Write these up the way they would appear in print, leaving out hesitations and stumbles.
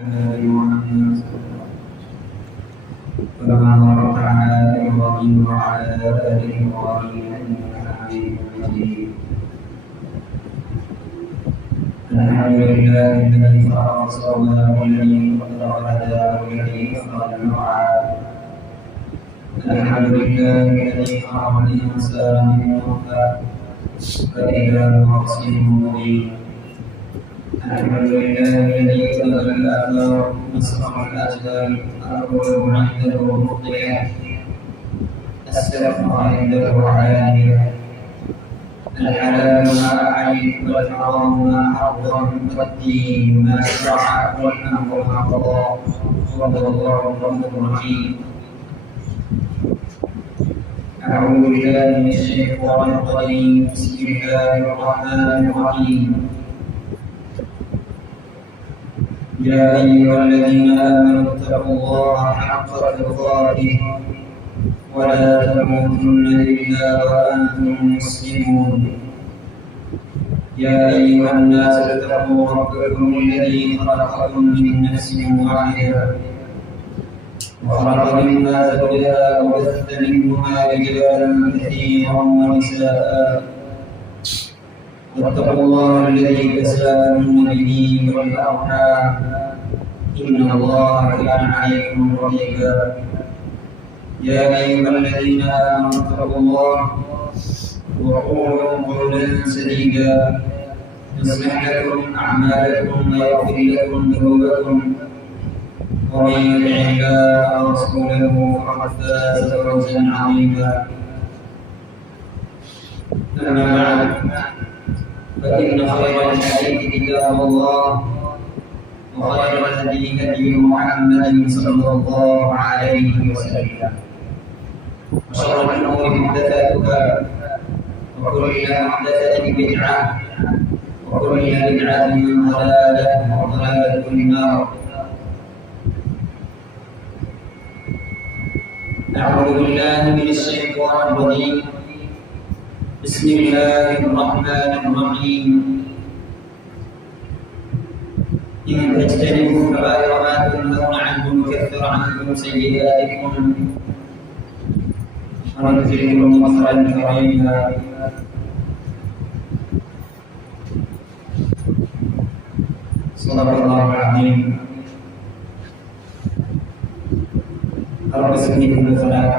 محمد كما باركت على إبراهيم وعلى آل إبراهيم إنك حميد مجيد. الحمد لله الذي خلق فسوى والذي قدر فهدى والذي خلق فسوى. الحمد لله الذي خلق الإنسان من نطفة فإذا هو خصيم مبين. الحمد لله الذي كتب الآثار نسخ الأجدال القلوب عنده مبطية السلف عنده علانية الحلال ما أعيد والحرام ما حرم والدين ما شرع والأمر ما قضى وهو الله الرحمن الرحيم. أعوذ بالله من الشيطان الرجيم. بسم الله الرحمن الرحيم. يا أيها الذين آمنوا اتقوا الله حق تقاته ولا تموتن إلا وأنتم مسلمون. يا أيها الناس اتقوا ربكم الذي خلقكم من نفس واحدة وخلق منها زوجها وبث منهما رجالا كثيرا ونساء واتقوا الله الذي تساءلون به والأرحام إن الله كان عليكم رقيبا. يا أيها الذين آمنوا اتقوا الله وقولوا قولا سديدا يصلح لكم أعمالكم ويغفر لكم ذنوبكم ومن يطع الله ورسوله فقد فاز فوزا عظيما. أما بعد فإن خير الحديث كتاب الله وخير الهدي هدي محمد صلى الله عليه وسلم وشر الأمور محدثاتها وكل محدثة بدعة وكل بدعة ضلالة وضلالة في النار. أعوذ بالله من الشيطان الرجيم. بسم الله الرحمن الرحيم. إن تجتنبوا كبائر ما تنهون عنه نكفر عنكم سيئاتكم وندخلكم مدخلا كريما. صدق الله العظيم. رب سبحانه وتعالى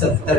70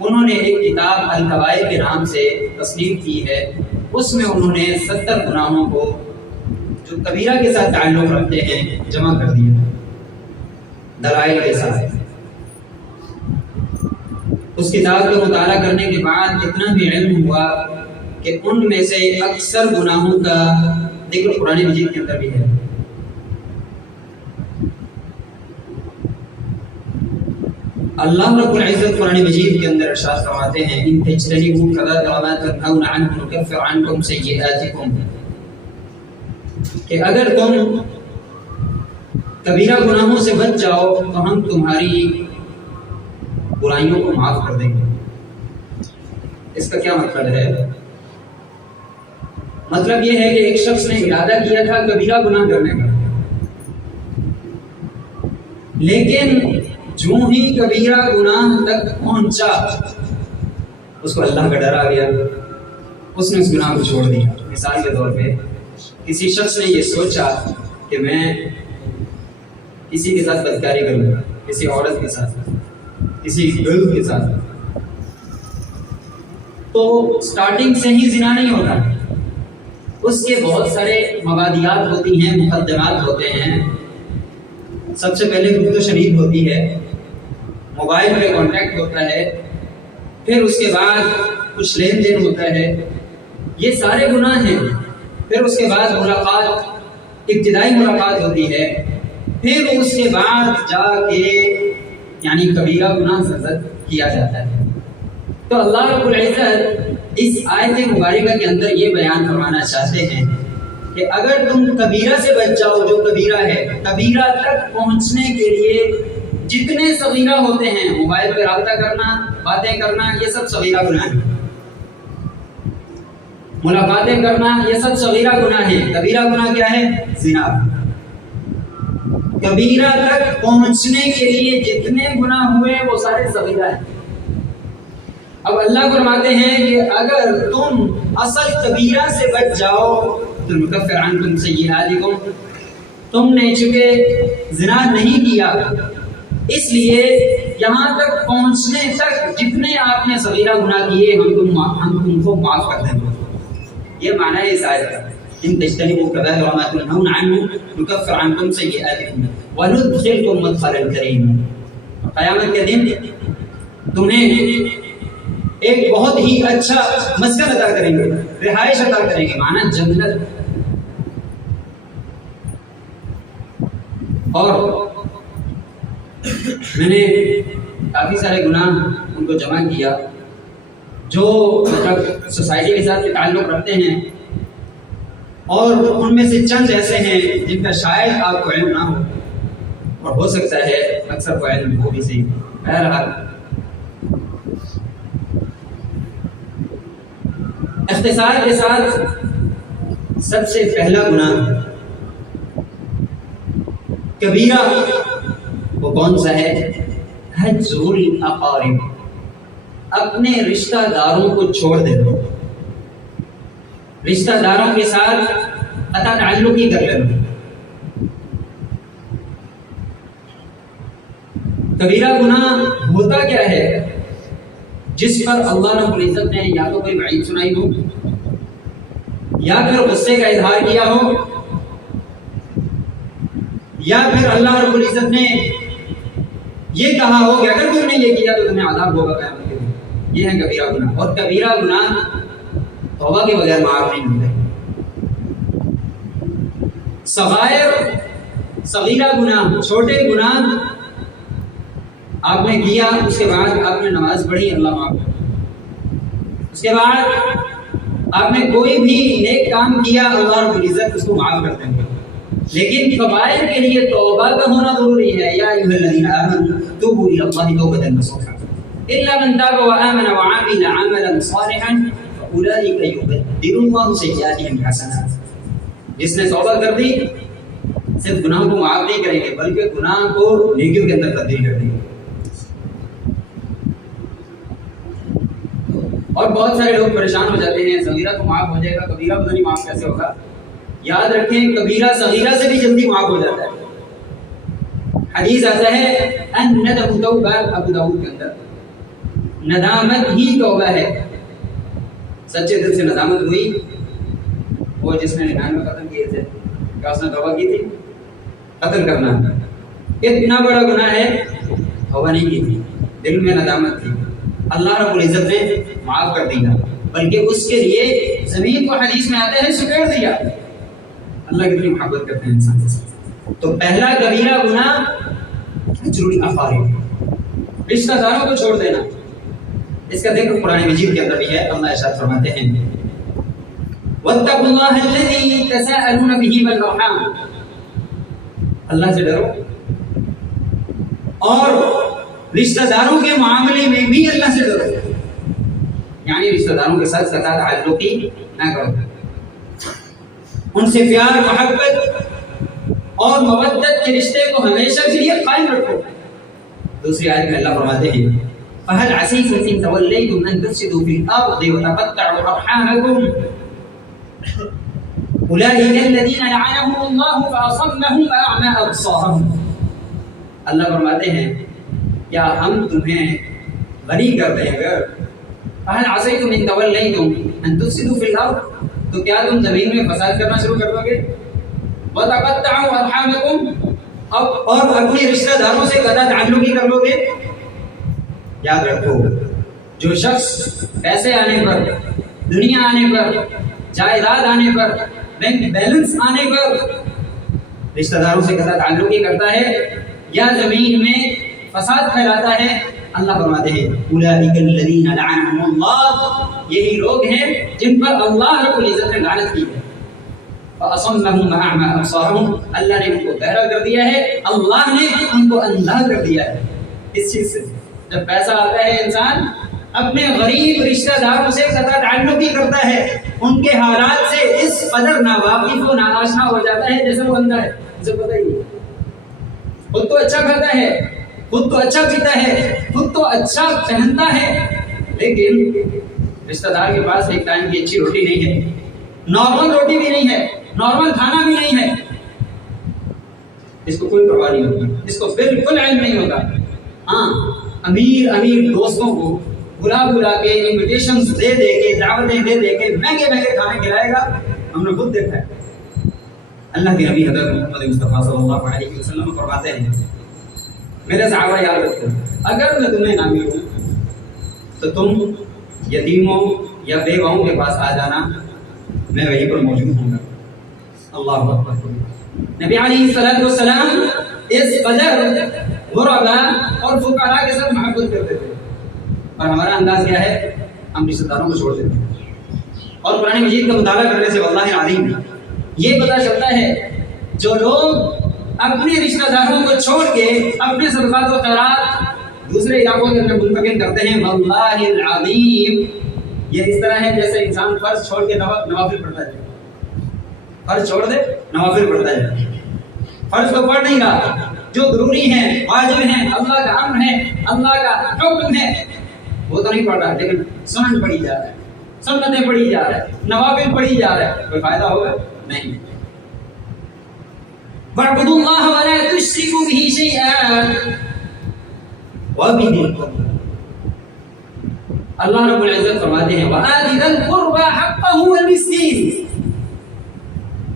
انہوں نے ایک کتاب الکبائر کے نام سے تصنیف کی ہے، اس میں انہوں نے 70 گناہوں کو جو کبیرہ کے ساتھ تعلق رکھتے ہیں جمع کر دیا دلائل کے ساتھ۔ اس کتاب کا مطالعہ کرنے کے بعد اتنا بھی علم ہوا کہ ان میں سے اکثر گناہوں کا ذکر قرآن مجید کے اندر بھی ہے۔ اللہ رب العزت قرآن مجید کے اندر ارشاد فرماتے ہیں ان تجتنبوا کبائر ما تنهون عنه نكفر عنكم سیئاتکم، کہ اگر تم کبیرہ گناہوں سے بچ جاؤ تو ہم تمہاری برائیوں کو معاف کر دیں گے۔ اس کا کیا مطلب ہے؟ مطلب یہ ہے کہ ایک شخص نے ارادہ کیا تھا کبیرہ گناہ کرنے کا، لیکن جو ہی کبیرہ گناہ تک پہنچا اس کو اللہ کا ڈر آ گیا، اس نے اس گناہ کو چھوڑ دیا۔ مثال کے طور پہ کسی شخص نے یہ سوچا کہ میں کسی کے ساتھ بدکاری کروں گا، کسی عورت کے ساتھ، کسی گرل کے ساتھ، تو سٹارٹنگ سے ہی زنا نہیں ہوتا، اس کے بہت سارے مبادیات ہوتی ہیں، مقدمات ہوتے ہیں۔ سب سے پہلے گفت و شنید ہوتی ہے، موبائل پہ کانٹیکٹ ہوتا ہے، پھر اس کے بعد کچھ لین دین ہوتا ہے، یہ سارے گناہ ہیں۔ پھر اس کے بعد ملاقات، ابتدائی ملاقات ہوتی ہے، پھر اس کے بعد جا کے یعنی کبیرہ گناہ سرزد کیا جاتا ہے۔ تو اللہ رب العزت اس آیت مبارکہ کے اندر یہ بیان فرمانا چاہتے ہیں کہ اگر تم کبیرہ سے بچ جاؤ، جو کبیرہ ہے، کبیرہ تک پہنچنے کے لیے جتنے صغیرہ ہوتے ہیں، موبائل پہ رابطہ کرنا، باتیں کرنا، یہ سب صغیرہ گناہ ہیں، ملاقاتیں کرنا، یہ سب صغیرہ گناہ ہیں۔ کبیرہ گناہ کیا ہے؟ زنا۔ کبیرہ تک پہنچنے کے لیے جتنے گناہ ہوئے وہ سارے صغیرہ ہیں۔ اب اللہ فرماتے ہیں کہ اگر تم اصل کبیرہ سے بچ جاؤ تو نکفر عنکم سیئاتکم، تم نے چونکہ زنا نہیں کیا اس لیے یہاں تک پہنچنے تک جتنے آپ نے صغیرہ گناہ کیے ہم تم کو معاف کر دیں گے۔ یہ معنی ہے اس آیت کا، ان تجتنبوا کبائر ما تنهون عنه نكفر عنكم سیئاتکم وندخلکم مدخلا کریما۔ قیامت کے دن تمہیں ایک بہت ہی اچھا مسکن عطا کریں گے، رہائش عطا کریں گے، معنی جنت۔ اور میں نے کافی سارے گناہ ان کو جمع کیا جو مطلب سوسائٹی کے ساتھ تعلق رکھتے ہیں، اور ان میں سے چند ایسے ہیں جن کا شاید آپ کو علم نہ ہو، اور ہو سکتا ہے اکثر کو علم ہو بھی صحیح۔ بہرحال اختصار کے ساتھ سب سے پہلا گناہ کبیرہ وہ کون سا ہے؟ حجر الاقارب، اپنے رشتہ داروں کو چھوڑ دے دو، رشتہ داروں کے ساتھ قطع تعلق ہی کر لینا۔ کبیرہ گناہ ہوتا کیا ہے؟ جس پر اللہ رب العزت نے یا تو کوئی وعید سنائی ہو، یا پھر غصے کا اظہار کیا ہو، یا پھر اللہ رب العزت نے یہ کہا ہو کہ اگر تم نے یہ کیا تو تمہیں عذاب ہوگا قیامت کے دن۔ یہ ہے کبیرہ گناہ، اور کبیرہ گناہ توبہ کے بغیر معاف نہیں ہوتے۔ صغائر، صغیرہ گناہ، چھوٹے گناہ آپ نے کیا، اس کے بعد آپ نے نماز پڑھی، اللہ معاف کر، اس کے بعد آپ نے کوئی بھی نیک کام کیا، اللہ رب العزت اس کو معاف کر دیں گے۔ لیکن کبائر کے لیے توبہ کا ہونا ضروری ہے۔ یا ایھا الذین آمنوا توبوا الی اللہ توبۃ نصوحا الا من تاب وآمن وعمل عملا صالحا فاولئک یبدل اللہ سیئاتہم حسنات۔ جس نے توبہ کر دی صرف گناہوں کو معاف نہیں کریں گے بلکہ گناہ کو نیکیوں کے اندر تبدیل کر دیں گے۔ اور بہت سارے لوگ پریشان ہو جاتے ہیں، صغیرہ تو معاف ہو جائے گا، کبیرہ پتہ نہیں معاف کیسے ہوگا۔ یاد رکھیں کبیرہ صغیرہ سے بھی جلدی معاف ہو جاتا ہے۔ حدیث آتا ہے ان ندم توبہ، ابو داؤد کے اندر ندامت ہی توبہ ہے. سچے دل سے ندامت ہوئی. وہ جس نے 99 قتل کیے تھے کیا اس نے توبہ کی تھی؟ قتل کرنا اتنا بڑا گناہ ہے، توبہ نہیں کی تھی، دل میں ندامت تھی. اللہ رب العزت نے معاف کر دیا، بلکہ اس کے لیے زمین کو حدیث میں آتا ہے سکیڑ دیا. اللہ کتنی محبت کرتے ہیں انسان سے. تو پہلا کبیرہ گناہ حجر الاقارب، رشتہ داروں کو چھوڑ دینا. اس کا ذکر قرآن مجید کے اندر بھی ہے. اللہ ارشاد فرماتے ہیں واتقوا اللہ الذی تساءلون بہ والارحام، اللہ سے ڈرو اور رشتہ داروں کے معاملے میں بھی اللہ سے ڈرو. یعنی رشتہ داروں کے ساتھ قطع تعلقی نہ کرو، ان سے پیار محبت اور مودت کے رشتے کو ہمیشہ کے لیے قائم رکھو. دوسری آیت میں اللہ فرماتے ہیں فَهَلْ عَسَيْتُمْ إِن تَوَلَّيْتُمْ أَن تُفْسِدُوا فِي الْأَرْضِ وَتَقَطَّعُوا أَرْحَامَكُمْ أُولَٰئِكَ الَّذِينَ لَعَنَهُمُ اللَّهُ فَأَصَمَّهُمْ وَأَعْمَىٰ أَبْصَارَهُمْ. اللہ فرماتے ہیں کیا ہم تمہیں غنی کر دیں گے؟ فَهَلْ عَسَيْتُمْ إِن تَوَلَّيْتُمْ أَن تُفْسِدُوا فِي الْأَرْضِ، تو کیا تم زمین میں فساد کرنا شروع کر دو گے؟ وَتَقَطَّعُوا أَرْحَامَكُمْ، اور اپنے رشتہ داروں سے قطع تعلقی کر لو گے. یاد رکھو جو شخص پیسے آنے پر، دنیا آنے پر، جائیداد آنے پر، بینک بیلنس آنے پر رشتہ داروں سے قطع تعلقی کرتا ہے یا زمین میں فساد پھیلاتا ہے، اللہ فرماتے ہیں اولئک الذین لعنهم اللہ، یہی لوگ ہیں جن پر اللہ رب العزت نے لعنت کی ہے. فَأَصَمَّهُمْ وَأَعْمَىٰ أَبْصَارَهُمْ، اللہ نے ان کو بہرا کر دیا ہے، اللہ نے ان کو اندھا کر دیا ہے. اس چیز سے جب پیسہ آتا ہے انسان اپنے غریب رشتہ داروں سے قطع تعلقی کرتا ہے، ان کے حالات سے اس قدر ناواقف و ناآشنا ہو جاتا ہے جیسے وہ اندھا ہے. اسے پتہ ہی نہیں، خود تو اچھا کھاتا ہے، خود تو اچھا پیتا ہے، خود تو اچھا پہنتا ہے، لیکن رشتہ دار کے پاس ایک ٹائم کی اچھی روٹی نہیں ہے، نارمل روٹی بھی نہیں ہے، نارمل کھانا بھی نہیں ہے. اس کو کوئی پرواہ نہیں ہوتی، اس کو بالکل علم نہیں ہوتا. ہاں امیر دوستوں کو بلا بلا کے انویٹیشنز دے دے کے، دعوتیں دے دے کے مہنگے مہنگے کھانے کھلائے گا. ہم نے خود دیکھا ہے. اللہ کے نبی حضرت محمد مصطفیٰ صلی اللہ علیہ وسلم فرماتے ہیں میرے صحابہ یاد رکھو اگر میں تمہیں نہ ملوں تو تم یتیموں یا بیواؤں کے پاس آ جانا، میں وہیں پر موجود ہوں گا. اللہ اکبر. نبی علیہ الصلوۃ والسلام اس قدر غرباء اور فقراء کے ساتھ محبت کرتے تھے، اور ہمارا انداز کیا ہے؟ ہم رشتہ داروں کو چھوڑ دیتے ہیں. اور قرآن مجید کا مطالعہ کرنے سے واللہ العظیم یہ پتہ چلتا ہے جو لوگ اپنے رشتہ داروں کو چھوڑ کے اپنے صدقات و خیرات دوسرے علاقوں کے اندر منتقل کرتے ہیں، واللہ العظیم یہ اس طرح ہے جیسے انسان فرض چھوڑ کے نوافل پڑھتا ہے. فرض چھوڑ دے نوافل پڑھتا ہے. فرض تو پڑھ نہیں رہا، جو ضروری ہیں، واجب ہیں، اللہ کا امر ہے، اللہ کا حکم ہے، وہ تو نہیں پڑھ رہا، لیکن سنن پڑھی جا رہا ہے، سنتیں پڑھی جا رہا ہے، نوافل پڑھی جا رہا ہے. کوئی فائدہ ہوگا؟ نہیں. وَاعْبُدُوا اللَّهَ وَلَا تُشْرِكُوا بِهِ شَيْئًا وَبِذِي الْقُرْبَىٰ. اللہ رب العزت فرماتے ہیں وَآتِ ذَا الْقُرْبَىٰ حَقَّهُ وَالْمِسْكِينِ.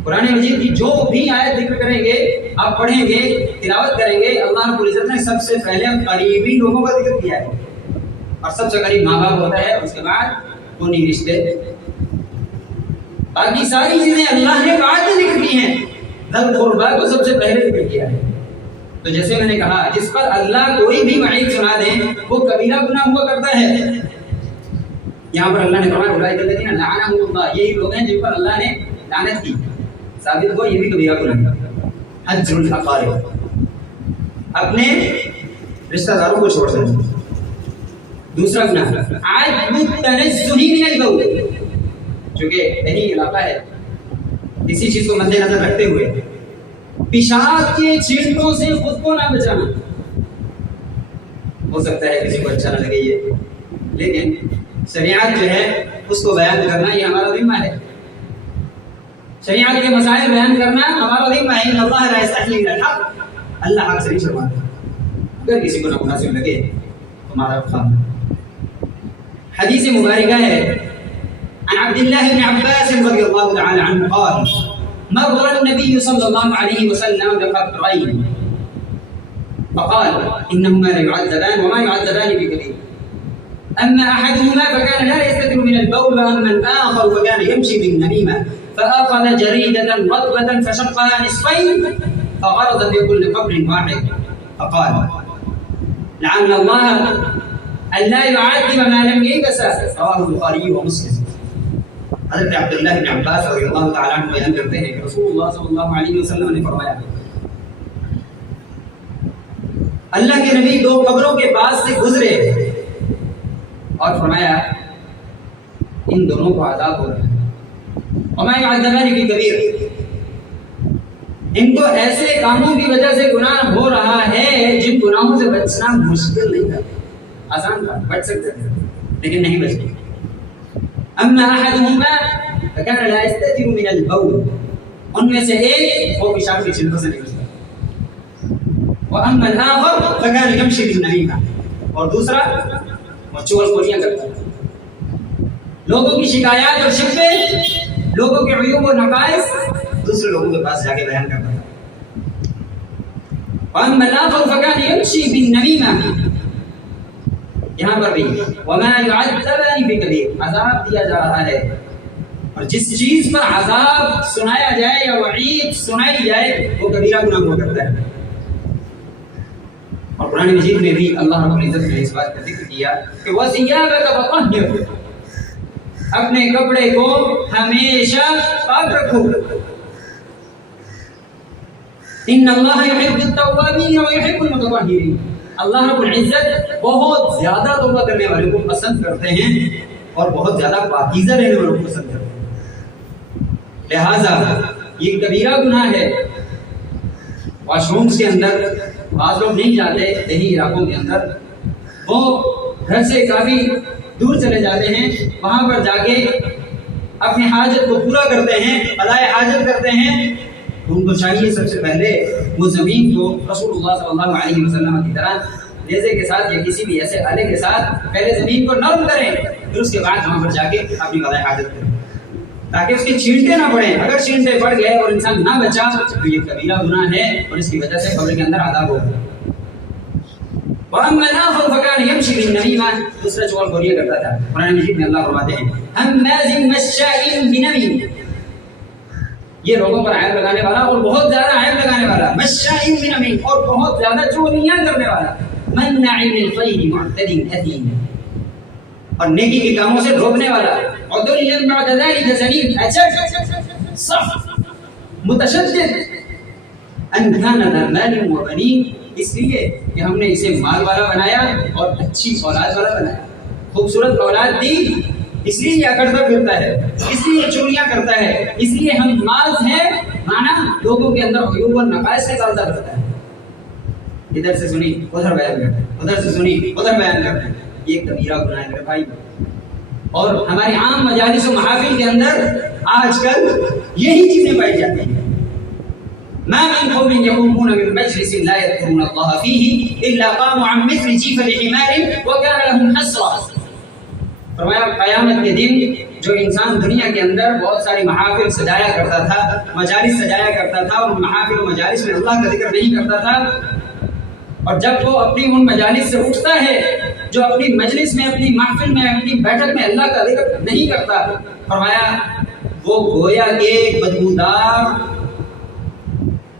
قرآن مجید کی جو بھی آیت ذکر کریں گے، آپ پڑھیں گے، تلاوت کریں گے، اللہ رب العزت نے سب سے پہلے قریبی لوگوں کا ذکر کیا ہے، اور سب سے قریب ماں باپ ہوتا ہے، اس کے بعد انہی رشتے، باقی ساری چیزیں اللہ نے بعد میں ذکر کی ہیں، ذل قربا کو سب سے پہلے ذکر کیا ہے. تو جیسے میں نے کہا جس پر اللہ کوئی بھی وعید سنا دے وہ کبیرہ گناہ ہوا کرتا ہے. یہاں پر اللہ نے فرمایا اولئک الذین لعنهم اللہ، یہی لوگ ہیں جن پر اللہ نے لعنت کی. ثابت ہوا یہ بھی کبیرہ گناہ ہے. حجر الاقارب، اپنے رشتہ داروں کو چھوڑ دینا. دوسرا گناہ عدم التنزہ من البول، چونکہ یہی علاقہ ہے، اسی چیز کو مد نظر رکھتے ہوئے پیشاب کے چھینٹوں سے خود کو نہ بچانا. ہو سکتا ہے کسی کو اچھا نہ لگے یہ، لیکن شریعت جو ہے اس کو بیان کرنا یہ ہمارا ذمہ ہے. شریعت کے مسائل بیان کرنا ہمارا ذمہ ہے. اللہ لا یستحیی من الحق، اللہ حق سے نہیں شرماتا. اگر کسی کو نامناسب لگے تو ہمارا خواہ حدیث مبارکہ ہے عن عبد الله بن عباس رضی اللہ تعالی عنہ قال مر النبي صلى الله عليه وسلم بقبرين فقال انهما لا يعذبان وما يعذبان بكبير اما احدهما فكان لا يستتر من البول واما الاخر فكان يمشي بالنميمه فاخذ جريده رطبه فشقها نصفين فغرز في كل قبر واحد فقال لعن الله ان لا يعذب ما لم ييبس رواه البخاري ومسلم. حضرت عبداللہ بن عباس رضی اللہ تعالیٰ عنہ بیان کرتے ہیں کہ رسول اللہ صلی اللہ علیہ وسلم نے فرمایا اللہ کے نبی دو قبروں کے پاس سے گزرے اور فرمایا ان دونوں کو عذاب ہو رہا ہے وما يعذبان في كبير ان کو ایسے کاموں کی وجہ سے گناہ ہو رہا ہے جن گناہوں سے بچنا مشکل نہیں تھا آسان تھا بچ سکتے تھے لیکن نہیں بچتے. اما احدهما فكان لا يستتر من البول ان میں سے ایک وہ پیشاب کے چھلکوں سے نہیں بچتا واما الاخر فكان يمشي بالنميمه اور دوسرا وہ چغل خوریاں کرتا ہے لوگوں کی شکایات اور شکوے لوگوں کے عیوب و نقائص دوسرے لوگوں کے پاس جا کے بیان کرتا ہے. واما الاخر فكان يمشي بالنميمه یہاں پر بھی وما يعذبان بكبير عذاب دیا جا رہا ہے اور جس چیز پر عذاب سنایا جائے یا وعید سنائی جائے وہ کبیرہ گناہ ہوا کرتا ہے. اور قرآن مجید میں بھی اللہ رب العزت نے اس بات کا ذکر کیا کہ وَثِيَابَكَ فَطَهِّرْ اپنے کپڑے کو ہمیشہ پاک رکھو ان اللہ يحب التوابین ويحب المتطہرین اللہ رب العزت بہت زیادہ توبہ کرنے والے کو پسند کرتے ہیں اور بہت زیادہ پاکیزہ رہنے والوں کو پسند کرتے ہیں. لہذا یہ کبیرہ گناہ ہے. واش رومز کے اندر بعض لوگ نہیں جاتے دیہی علاقوں کے اندر وہ گھر سے کافی دور چلے جاتے ہیں وہاں پر جا کے اپنی حاجت کو پورا کرتے ہیں ادائے حاجت کرتے ہیں. ان کو چاہیے سب سے پہلے وہ زمین کو رسول اللہ صلی اللہ علیہ وسلم کی طرح نیزے کے ساتھ یا کسی بھی ایسے آلے کے ساتھ پہلے زمین کو نرم کریں پھر اس کے بعد وہاں پر جا کے اپنی قضاء حاجت کریں تاکہ اس کے چھینٹے نہ پڑیں. اگر چھینٹے پڑ گئے اور انسان نہ بچا تو یہ کبیرہ گناہ ہے اور اس کی وجہ سے قبر کے اندر عذاب ہوگا. وَأَمَّا الْآخَرُ فَكَانَ يَمْشِي بِالنَّمِيمَةِ دوسرا چغل خوریاں کرتا تھا. قرآن مجید میں اللہ فرماتے ہیں ہمازٍ مشاء بنمیم یہ لوگوں پر عیب لگانے والا اور بہت زیادہ عیب لگانے والا مشاء بنمیم اور بہت زیادہ چغلیاں کرنے والا مناع للخیر معتد اثیم اور نیکی کے کاموں سے روکنے والا عدل بعد ذلك زنیم اچھا صح متشدد ان كان ذا مال وبنین اس لیے کہ ہم نے اسے مال والا بنایا اور اچھی اولاد والا بنایا خوبصورت اولاد دی اس لیے یہ کرتا پھرتا ہے اس لیے چوریاں کرتا ہے اس لیے ہم ماز ہیں مانا لوگوں کے اندر عیوب اور نقائص نکالتا پھرتا ہے. ادھر سے سنی ادھر بیان کرتے ہیں ادھر سے سنی ادھر بیان کرتے ہیں یہ کبیرہ گناہ ہے میرے بھائی. اور ہماری عام مجالس و محافل کے اندر آج کل یہی چیزیں پائی جاتی ہیں. ما من قوم يقومون من مجلس لا يذكرون الله فيه الا قاموا عن مثل جيفة حمار وكان لهم حسرة. فرمایا قیامت کے دن جو انسان دنیا کے اندر بہت ساری محافل سجایا کرتا تھا مجالس سجایا کرتا تھا اور محافل و مجالس میں اللہ کا ذکر نہیں کرتا تھا اور جب وہ اپنی ان مجالس سے اٹھتا ہے جو اپنی مجلس میں اپنی محفل میں اپنی بیٹھک میں اللہ کا ذکر نہیں کرتا فرمایا وہ گویا کے بدبودار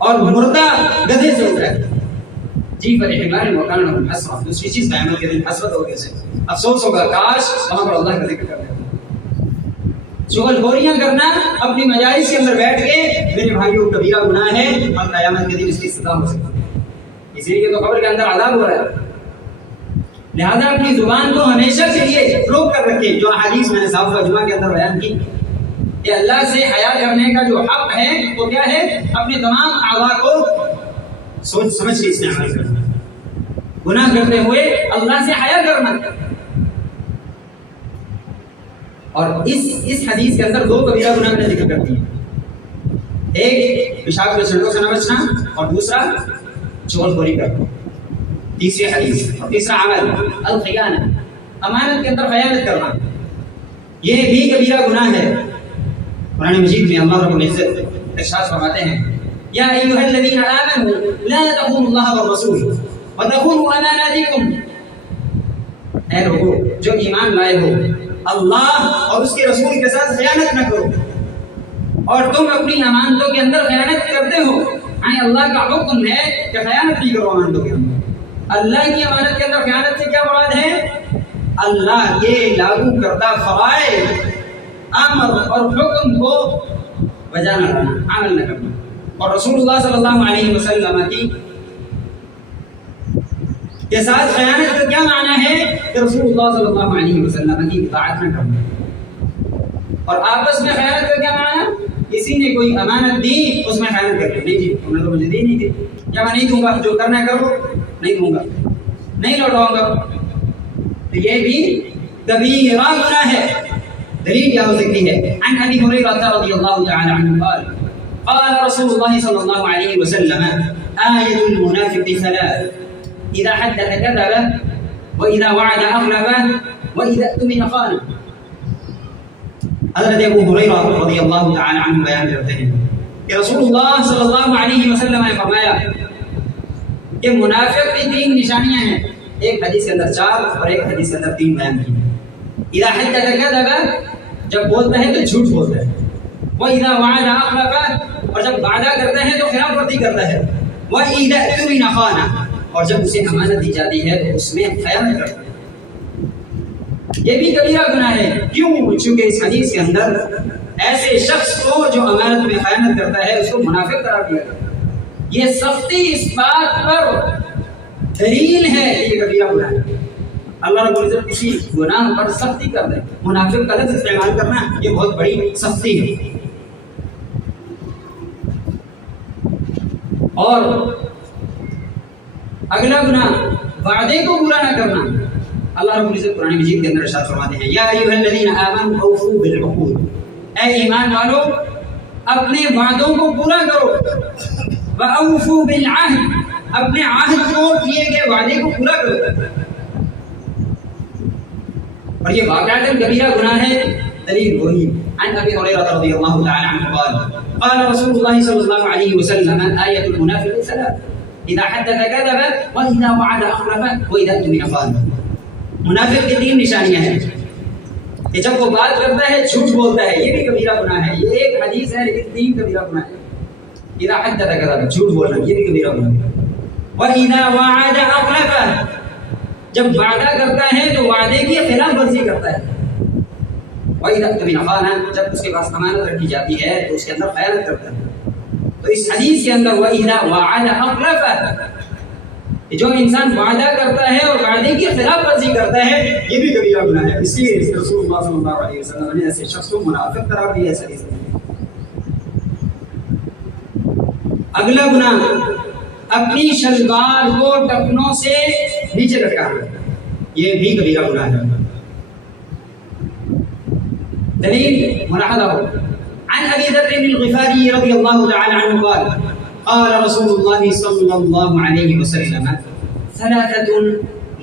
اور مردہ گدھے سے اٹھ رہا جی پر حمار وکان لهم حسرة. دوسری چیز قیامت کے دن حسرت ہوگی اسے افسوس ہوگا کاش وہاں پر اللہ کا ذکر کرتے چغل خوریاں کرنا اپنی مجالس کے اندر بیٹھ کے میرے بھائیوں کبیرہ گناہ ہے اور قیامت کے دن اس کی سزا ہو سکتی ہے. اسی لیے تو قبر کے اندر عذاب ہو رہا ہے. لہذا اپنی زبان کو ہمیشہ کے لیے روک کر رکھیں جو احادیث میں نے صاف جمعہ کے اندر بیان کی کہ اللہ سے حیا کرنے کا جو حق ہے وہ کیا ہے اپنے تمام اعضاء کو سوچ سمجھ کے استعمال کرنا گناہ کرتے ہوئے اللہ سے حیا کرنا. اور اس حدیث کے اندر دو کبیرہ گناہ نے ذکر کر دیے ایک پیشاب کے چھلکوں سے نہ بچنا اور دوسرا چغل خوری کرنا. تیسری حدیث اور تیسرا عمل الخیانہ امانت کے اندر خیانت کرنا یہ بھی کبیرہ گناہ ہے۔ قرآن مجید میں اللہ رب العزت ارشاد فرماتے ہیں یا ایھا الذین آمنوا لا تخونوا اللہ والرسول وتخونوا اماناتکم، اے لوگو جو ایمان لائے ہو اللہ اور اس کے رسول کے ساتھ خیانت نہ کرو، اور تم اپنی امانتوں کے اندر خیانت کرتے ہو۔ اللہ کا حکم ہے کہ خیانت نہیں کرو امانتوں کے اندر۔ اللہ کی امانت کے اندر خیانت سے کیا مراد ہے؟ اللہ کے لاگو کردہ فرائض، امر اور حکم کو بجا نہ لانا، عمل نہ کرنا۔ اور رسول اللہ صلی اللہ علیہ وسلم کی کے ساتھ خیانت کا کیا معنی ہے کہ رسول اللہ صلی اللہ علیہ وسلم کی اطاعت نہ کرنا۔ اور آپس میں خیانت کا کیا معنی؟ کسی نے کوئی امانت دی اس میں خیانت کر لی، نہیں جی تم نے تو مجھے دی نہیں تھی، یا میں نہیں دوں گا، جو کرنا ہے کرو، نہیں دوں گا، نہیں لوٹاؤں گا، تو یہ بھی کبیرہ گناہ ہے۔ دلیل کیا ہو سکتی ہے؟ عن ابی ہریرہ رضی اللہ تعالی عنہ قال قال رسول اللہ صلی اللہ علیہ وسلم آیۃ المنافق ثلاث اذا حدث كذب واذا وعد اخلف واذا اؤتمن خان۔ حضرت ابو ہریرہ رضی اللہ تعالی عنہ بیان کرتے ہیں کہ رسول اللہ صلی اللہ علیہ وسلم نے فرمایا کہ منافق کی تین نشانیاں ہیں، ایک حدیث کے اندر 4 اور ایک حدیث کے اندر 3 بیان کی۔ اذا حدث كذب، جب بولتا ہے تو جھوٹ بولتا ہے، واذا وعد اخلف، اور جب وعدہ کرتا ہے تو خلاف ورزی کرتا ہے، واذا اؤتمن خان، اور جب اسے امانت دی جاتی ہے تو اس میں خیانت کرتا ہے۔ یہ بھی کبیرہ گناہ ہے، کیوں؟ چونکہ اس حدیث کے اندر ایسے شخص کو جو امانت میں خیانت کرتا ہے اس کو منافق قرار دیا گیا۔ یہ سختی اس بات پر دلیل ہے کہ یہ کبیرہ گناہ ہے۔ اللہ رب العزت کسی گناہ پر سختی کر دے، منافق کا لفظ استعمال کرنا یہ بہت بڑی سختی ہے۔ اور اگلا گناہ وعدے کو پورا نہ کرنا۔ اللہ رب العزت قرآن مجید کے اندر ارشاد فرماتے ہیں یا ایھا الذین آمنوا اوفوا بالعقود، اے ایمان والو اپنے وعدوں کو پورا کرو، واوفوا بالعہد، اپنے عہد کو کیے گئے وعدے کو پورا کرو۔ اور یہ واقعات کبیرہ گناہ ہے، دلیل وہی عن ابی ہریرہ رضی اللہ تعالی عنہ قال قال رسول اللہ صلی اللہ علیہ وسلم آیۃ المنافق ثلاث اذا حدث كذب واذا وعد اخلف واذا اؤتمن خان۔ منافق کی 3 نشانیاں ہیں کہ جب وہ بات کرتا ہے جھوٹ بولتا ہے، یہ بھی کبیرہ گناہ ہے۔ یہ ایک حدیث ہے لیکن 3 کبیرہ گناہ ہے۔ اذا حدث كذب، جھوٹ بولنا، یہ بھی کبیرہ گناہ ہے۔ واذا وعد اخلف، جب وعدہ کرتا ہے تو وعدے کی خلاف ورزی کرتا ہے۔ واذا اؤتمن خان، جب اس کے پاس امانت رکھی جاتی ہے تو اس کے اندر خیانت کرتا ہے۔ تو اس حدیث کے اندر واذا وعد اخلف، جو انسان وعدہ کرتا ہے اور وعدے کی خلاف ورزی کرتا ہے یہ بھی کبیرہ گناہ ہے۔ اس لیے رسول اللہ صلی اللہ علیہ وسلم نے ایسے شخص کو منافق قرار دیا ہے۔ حدیث میں اگلا گناہ اپنی شلوار کو ٹخنوں سے نیچے لٹکانا، یہ بھی کبیرہ گناہ ہے۔ دلیل ملاحظہ ہو عن ابی ذر الغفاری رضی اللہ تعالی عنہ قال قال رسول الله صلى الله عليه وسلم ثلاثة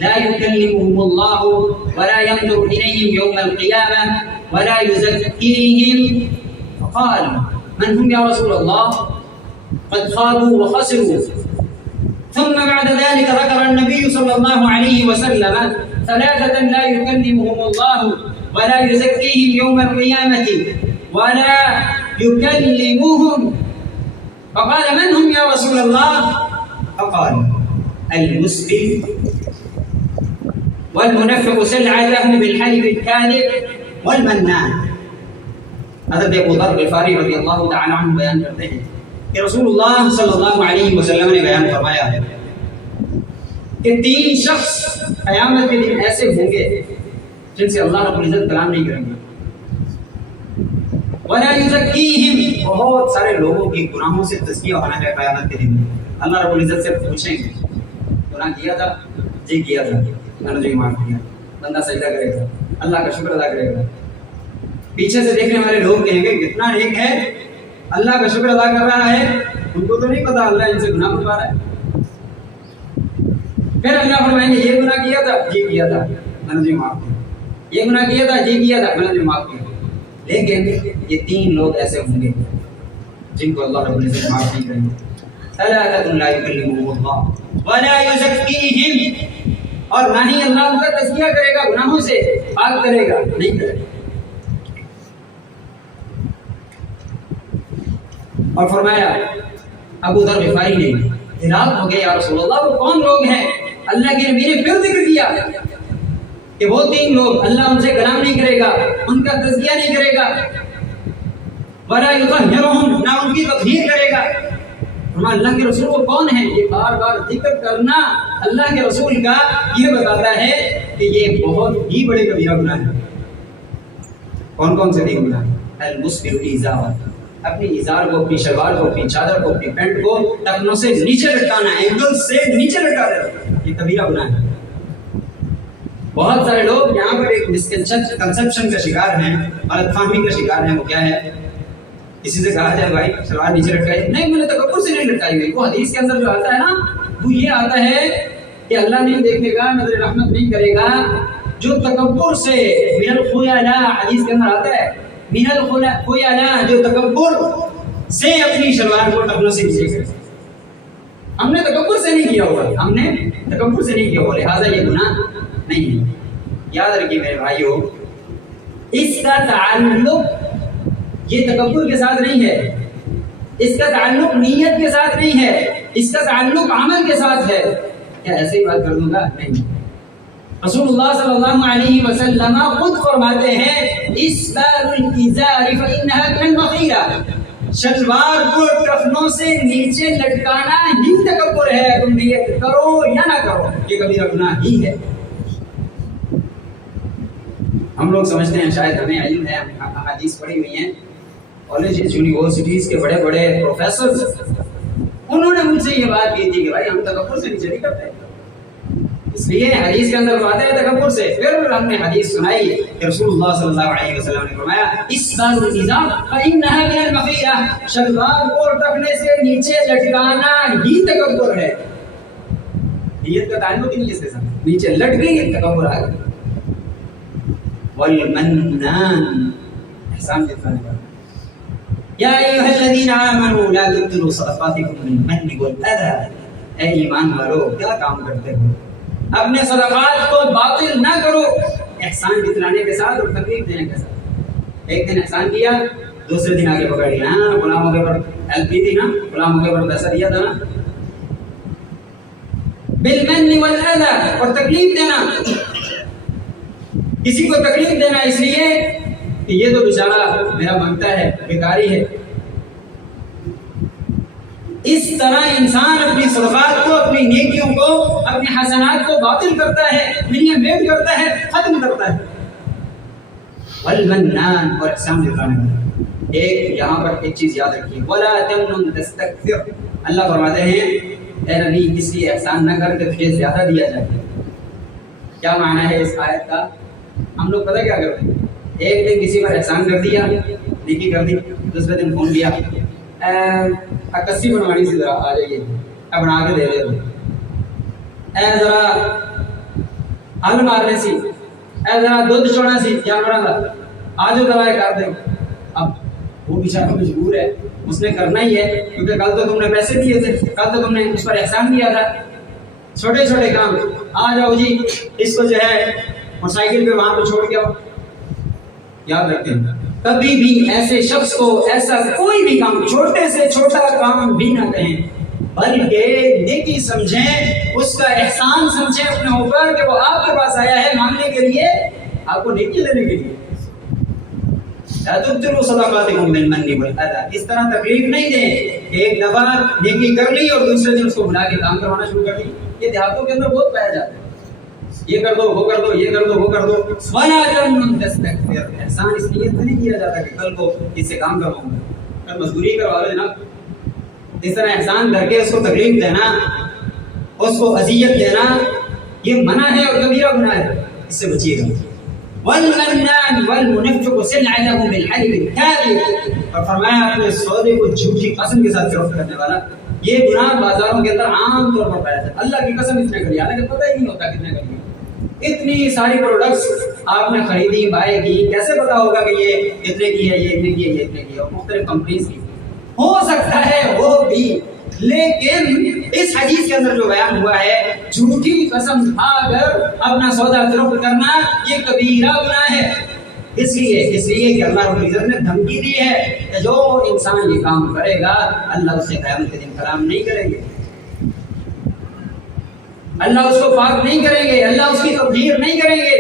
لا يكلمهم الله ولا ينظر إليهم يوم القيامة ولا يزكيهم، فقال من هم يا رسول الله؟ قد خابوا وخسروا. ثم بعد ذلك ذكر النبي صلى الله عليه وسلم ثلاثة لا يكلمهم الله ولا يزكيهم يوم القيامة ولا يكلمهم، فقال من هم يا رسول الله؟ فقال المسلم والمنفق سلعته بالحلف الكاذب والمنان۔ حضرت ابو ذر غفاری رضی اللہ تعالی عنہ بیان کرتے ہیں کہ رسول اللہ صلی اللہ علیہ وسلم نے بیان فرمایا ہے کہ 3 شخص قیامت کے دن ایسے ہوں گے جن سے اللہ رب العزت کلام نہیں کریں گے، ولا یزکیہم، بہت سارے لوگوں کی گناہوں سے تزکیہ ہونا ہے قیامت کے دن۔ اللہ رب العزت سے پوچھیں گے گناہ کیا تھا؟ جی کیا تھا، میں نے جو معاف کیا۔ بندہ سجدہ کرے گا، اللہ کا شکر ادا کرے گا، پیچھے سے دیکھنے والے لوگ کہیں گے کتنا نیک ہے، اللہ کا شکر ادا کر رہا ہے، ان کو تو نہیں پتا اللہ ان سے گناہ اٹھا رہا ہے۔ پھر اللہ فرمائیں گے یہ گناہ کیا تھا؟ جی کیا تھا، میں نے جو معاف کیا۔ یہ گناہ کیا تھا، یہ کیا تھا، میں نے معاف کیا. لیکن یہ 3 لوگ ایسے ہوں گے جن کو اللہ رب العزت معاف نہیں کریں گے. ثلاثة لا يكلمهم الله ولا يزكيهم، اور نہ ہی اللہ ان کا تزکیہ کرے گا، گناہوں سے پاک کرے گا، نہیں کرے گا. اور فرمایا ابو ذر غفاری نے حیران ہو گئے، یا رسول اللہ وہ کون لوگ ہیں؟ اللہ کے نبی نے پھر ذکر کیا کہ وہ 3 لوگ اللہ ان سے کلام نہیں کرے گا، ان کا تزکیہ نہیں کرے گا، ولا یطہرہم، نہ ان کی تطہیر کرے گا. فرمایا اللہ کے رسول وہ کون ہیں؟ یہ بار بار ذکر کرنا اللہ کے رسول کا یہ بتاتا ہے کہ یہ بہت ہی بڑے کبیرہ گناہ ہے. کون کون سے 3 گناہ؟ المسبل الازار، اپنی ازار کو، اپنی شلوار کو، اپنی چادر کو، اپنی پینٹ کو ٹخنوں سے نیچے لٹکانا، اینگل سے نیچے لٹکا دینا، یہ کبیرہ گناہ ہے. بہت سارے لوگ یہاں پر ایک مسکنسپشن کا شکار ہیں، غلط فہمی کا شکار ہیں. وہ کیا ہے؟ کسی سے کہا جائے بھائی شلوار نیچے لٹکائی، نہیں میں نے تکبر سے نہیں لٹکائی ہوئی. وہ حدیث کے اندر جو آتا ہے نا وہ یہ آتا ہے کہ اللہ نہیں دیکھے گا، نظر رحمت نہیں کرے گا جو تکبر سے، من الخیلاء حدیث کے اندر آتا ہے، من الخیلاء جو تکبر سے اپنی شلوار کو ٹخنوں سے نیچے کرے. ہم نے تکبر سے نہیں کیا ہوا، ہم نے تکبر سے نہیں کیا ہوا، لہٰذا یہ گناہ نہیں ہے. یاد رکھیے میرے بھائیو، اس کا تعلق یہ تکبر کے ساتھ نہیں ہے، اس کا تعلق نیت کے ساتھ نہیں ہے، اس کا تعلق عمل کے ساتھ ہے. کیا ایسے ہی بات کر دوں گا؟ نہیں. رسول اللہ صلی اللہ علیہ وسلم خود فرماتے ہیں اسبال الازار فانها من المغیرہ، شلوار کو ٹخنوں سے نیچے لٹکانا ہی تکبر ہے. تم نیت کرو یا نہ کرو، یہ کبیرہ گناہ ہی ہے. ہم لوگ سمجھتے ہیں شاید ہمیں علم ہے، ہم حدیث پڑھی ہوئی ہیں، کالجز یونیورسٹیز کے بڑے بڑے پروفیسرز، انہوں نے مجھ سے یہ بات کی تھی کہ بھائی ہم تکبر سے نیچے نہیں کرتے، اس لیے حدیث کے اندر بات ہے تکبر سے. پھر ہم نے حدیث سنائی کہ رسول اللہ صلی اللہ علیہ وسلم نے فرمایا اسبال الازار فانها من المغیرہ، شلوار کو ٹخنے سے نیچے لٹکانا ہی تکبر ہے. نیت کا تعلق ہی نہیں اس کے ساتھ، نیچے لٹ گئی تکبر آ گیا. والمنان، احسان جتانے والا. یا ایھا الذین آمنوا لا تبطلوا صدقاتکم بالمن والاذى، اے ایمان والو کیا کام کرتے ہو؟ اپنے صدقات کو باطل نہ کرو، احسان جتلانے کے ساتھ اور تکلیف دینے کے ساتھ. ایک دن احسان کیا، دوسرے دن آگے پکڑ لیا، ہاں غلام ہو گئے پر ہیلپ کی تھی نا، غلام ہو گئے پر پیسہ دیا تھا نا. بالمن والاذى، اور تکلیف دینا، کسی کو تکلیف دینا اس لیے کہ یہ تو بیچارہ میرا منگتا ہے، بیکاری ہے. اس طرح انسان اپنی صدقات کو، اپنی نیکیوں کو، اپنی حسنات کو باطل کرتا ہے، منیمیٹ کرتا ہے، ختم کرتا ہے. والمنان، اور احسان جتانے والا. ایک یہاں پر ایک چیز یاد رکھیے، ولا تمنن تستكثر، اللہ فرماتے ہیں اے نبی اس لیے احسان نہ کر کہ تجھے زیادہ دیا جائے. کیا معنی ہے اس آیت کا؟ ہم لوگ پتہ کیا کرتے ہیں، ایک دن کسی پر احسان کر دیا، نیکی کر دی، دوسرے دن فون کیا، کسی بنوانی سی ذرا آ جائیے، بنا کے دے دے، ذرا ہل مارنے سی، ذرا دودھ چوڑنا سی جانوروں کا، آج وہ دوائیں کر دیں. اب وہ بیچارہ مجبور ہے، اس نے کرنا ہی ہے کیونکہ کل تو تم نے پیسے دیے تھے، کل تو تم نے اس پر احسان کیا تھا. چھوٹے چھوٹے کام، آ جاؤ جی اس کو جو ہے موٹر سائیکل پہ وہاں پہ چھوڑ کے آؤ. یاد رکھیں کبھی بھی ایسے شخص کو ایسا کوئی بھی کام، چھوٹے سے چھوٹا کام بھی نہ کہیں، بلکہ نیکی سمجھیں، اس کا احسان سمجھیں اپنے اوپر کہ وہ آپ کے پاس آیا ہے مانگنے کے لیے، آپ کو نیکی دینے کے لیے. لا تبطلوا صدقاتکم بالمن والاذى، اس طرح تکلیف نہیں دیں کہ ایک دفعہ نیکی کر لی اور دوسرے دن اس کو بلا کے کام کروانا شروع کر دی. یہ دیہاتوں کے اندر بہت پایا جاتا ہے، یہ کر دو وہ کر دو، یہ کر دو وہ کر دو. ولا تمنن تستكثر، احسان اس لیے نہیں کیا جاتا کہ کل کو اس سے کام کرواؤں گا، کل مزدوری کروا لو جناب. اس طرح احسان کر کے اس کو تکلیف دینا، اس کو اذیت دینا، یہ منع ہے اور کبیرہ گناہ ہے، اس سے بچیے گا. والمنان والمنفق سلعته بالحلف الكاذب، اور فرمایا اپنے سودے کو جھوٹی قسم کے ساتھ فروخت کرنے والا. یہ گناہ بازاروں کے اندر عام طور پر پایا جاتا ہے. اللہ کی قسم اتنے کری، حالانکہ پتہ ہی نہیں ہوتا کتنے کری. اتنی ساری پروڈکٹس آپ نے خریدی بائی کی، کیسے پتا ہوگا کہ یہ اتنے کی ہے، یہ اتنے کی ہے، یہ اتنے کی ہے؟ اور مختلف کمپنیز کی ہو سکتا ہے وہ بھی، لیکن اس حدیث کے اندر جو بیان ہوا ہے جھوٹی قسم کھا کر اپنا سودا فروخت کرنا یہ کبیرہ گناہ ہے۔ اس لیے کہ اللہ رب العزت نے دھمکی دی ہے کہ جو انسان یہ کام کرے گا اللہ اس سے قیامت کے دن کلام نہیں کریں گے، اللہ اس کو پاک نہیں کریں گے، اللہ اس کی تطہیر نہیں کریں گے۔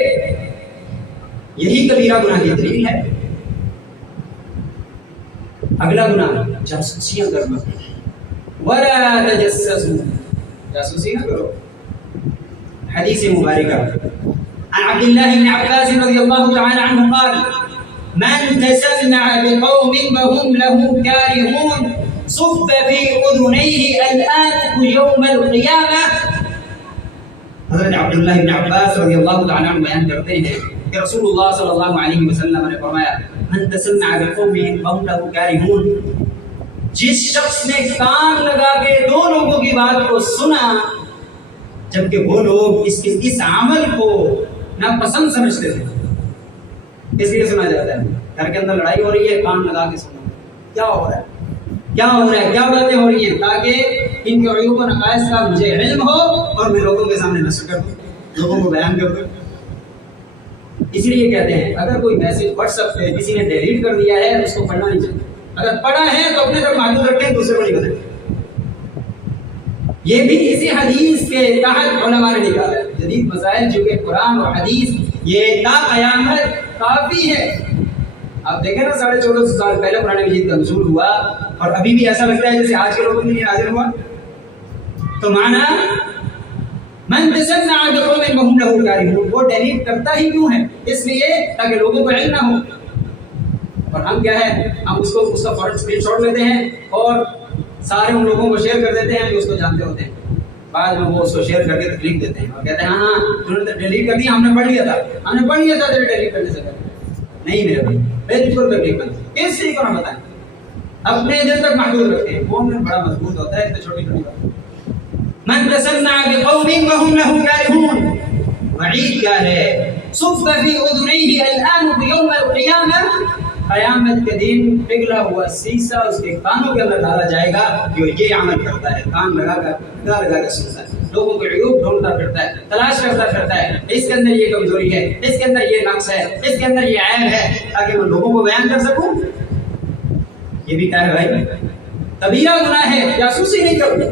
یہی کبیرہ گناہ کی دلیل ہے۔ اگلا گناہ جاسوسیاں کرنا، ولا تجسسوا، جاسوسی نہ کرو۔ حدیث مبارکہ عن عبد الله بن عباس رضي الله تعالى عنه قال من تسمع بقوم وهم له كارهون صب في اذنيه الآن يوم القيامة۔ حضرت عبداللہ بن عباس رضی اللہ تعالیٰ عنہ بیان کرتے ہیں کہ رسول اللہ صلی اللہ علیہ وسلم نے فرمایا من تسمع بقوم وهم له كارهون، جس شخص نے کان لگا کے دو لوگوں کی بات کو سنا جبکہ وہ لوگ اس عمل کو ناپسند سمجھتے تھے، اس لیے سنا جاتا ہے گھر کے اندر لڑائی ہو رہی ہے کان لگا کے سنو کیا ہو رہا ہے، کیا ہو رہا ہے، کیا باتیں ہو رہی ہیں، تاکہ ان کے عیوب و نقائص کا مجھے علم ہو اور میں لوگوں کے سامنے نشر کر دوں، لوگوں کو بیان کر دوں۔ اس لیے کہتے ہیں اگر کوئی میسج واٹس ایپ پہ کسی نے ڈیلیٹ کر دیا ہے اس کو پڑھنا نہیں چاہیے، اگر پڑھا ہے تو اپنے تک محدود رکھیں، دوسرے کو نہیں بتائیں۔ یہ بھی اسی حدیث کے تحت علماء نے نکالا ہے۔ جدید مسائل چونکہ قرآن اور حدیث یہ تا قیامت کافی ہے۔ آپ دیکھیں نا 1450 سال پہلے قرآن مجید کا نزول ہوا اور ابھی بھی ایسا لگتا ہے جیسے آج کے لوگوں کے لیے نازل ہوا۔ تو معنی من تسمع بقوم وهم له كارهون، وہ ڈیلیٹ کرتا ہی کیوں ہے؟ اس لیے تاکہ لوگوں کو علم نہ ہو، اور ہم کیا ہے ہم اس کا فوراً اسکرین شاٹ لیتے ہیں اور سارے ان لوگوں کو شیئر کر دیتے ہیں جو اس کو جانتے ہوتے ہیں، بعد میں وہ اس کو شیئر کر کے تکلیف دیتے ہیں اور کہتے ہیں ہاں انہوں نے ڈیلیٹ کر دیا، ہم نے پڑھ لیا تھا تو ڈیلیٹ کرنے سے نہیں میرے بھائی، بالکل تکلیف بنتی۔ اس چیز کو ہم بتائیں اپنے دل تک محدود رکھتے ہیں، وہ بڑا مضبوط ہوتا ہے، تو چھوٹی چھوٹی بات۔ من تسمع بقوم وهم له كارهون، وعید کیا ہے؟ صب في اذنيه الآن يوم القيامة، قیامت کے دن پگھلا ہوا سیسا اس کے کانوں کے اندر ڈالا جائے گا جو یہ عمل کرتا ہے، کان لگا کر سنتا ہے، لوگوں کے عیوب ڈھونڈتا پھرتا ہے، تلاش کرتا پھرتا ہے، اس کے اندر یہ کمزوری ہے، اس کے اندر یہ نقص ہے، اس کے اندر یہ عیب ہے، تاکہ میں لوگوں کو بیان کر سکوں۔ یہ بھی کیا ہے بھائی؟ کبیرہ گناہ ہے، جاسوسی نہیں کرو۔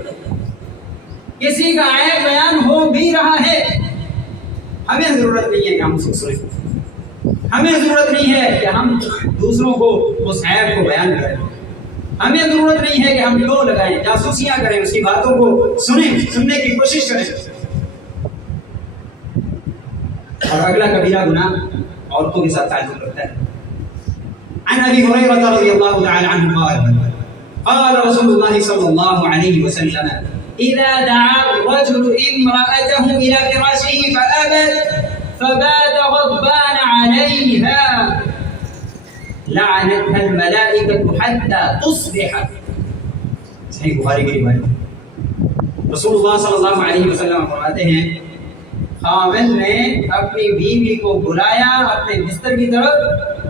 کسی کا عیب بیان ہو بھی رہا ہے، ہمیں ضرورت نہیں ہے کہ ہم اس کو سنیں، ہمیں ضرورت نہیں ہے کہ ہم دوسروں کو اس عیب کو بیان کریں، ہمیں ضرورت نہیں ہے کہ ہم لو لگائیں، جاسوسیاں کریں، اس کی باتوں کو سننے کی کوشش کریں۔ اور اگلا کبیرہ گناہ عورتوں کے ساتھ تعلق رکھتا ہے۔ عن ابی ہریرہ رضی اللہ تعالی عنہ قال رسول اللہ صلی اللہ علیہ وسلم اذا دعا الرجل امرأته الى فراشه فابت فبات غضبان عليها لعنتها الملائكة حتى تصبح۔ صحیح بخاری کی روایت۔ رسول اللہ صلی اللہ علیہ وسلم فرماتے ہیں خاوند نے اپنی بیوی کو بلایا اپنے بستر کی طرف،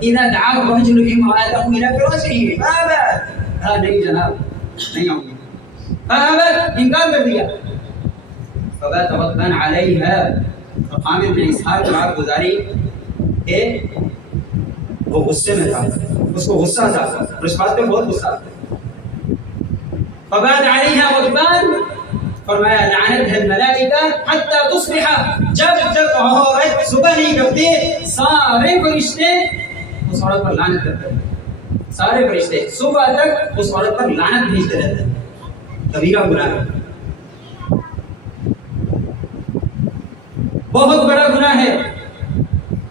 اذا دعا الرجل امرأته الى فراشه فابت، نہیں جناب نہیں آؤں گی، فابت انکار کر دیا، فبات غضبان عليها، اور خامد نے اظہار بات گزاری کہ وہ غصے میں تھا، اس کو غصہ تھا، اور اس بات پہ بہت غصہ تھا۔ فبات عليها غضبان، فرمایا لعنتها الملائکہ حتی تصبح، جب تک عورت صبح نہیں کرتی سارے فرشتے اس عورت پر لعنت کرتے ہیں، سارے فرشتے صبح تک اس عورت پر لعنت بھیجتے رہتے ہیں۔ کبیرہ گناہ ہے، بہت بڑا گناہ ہے۔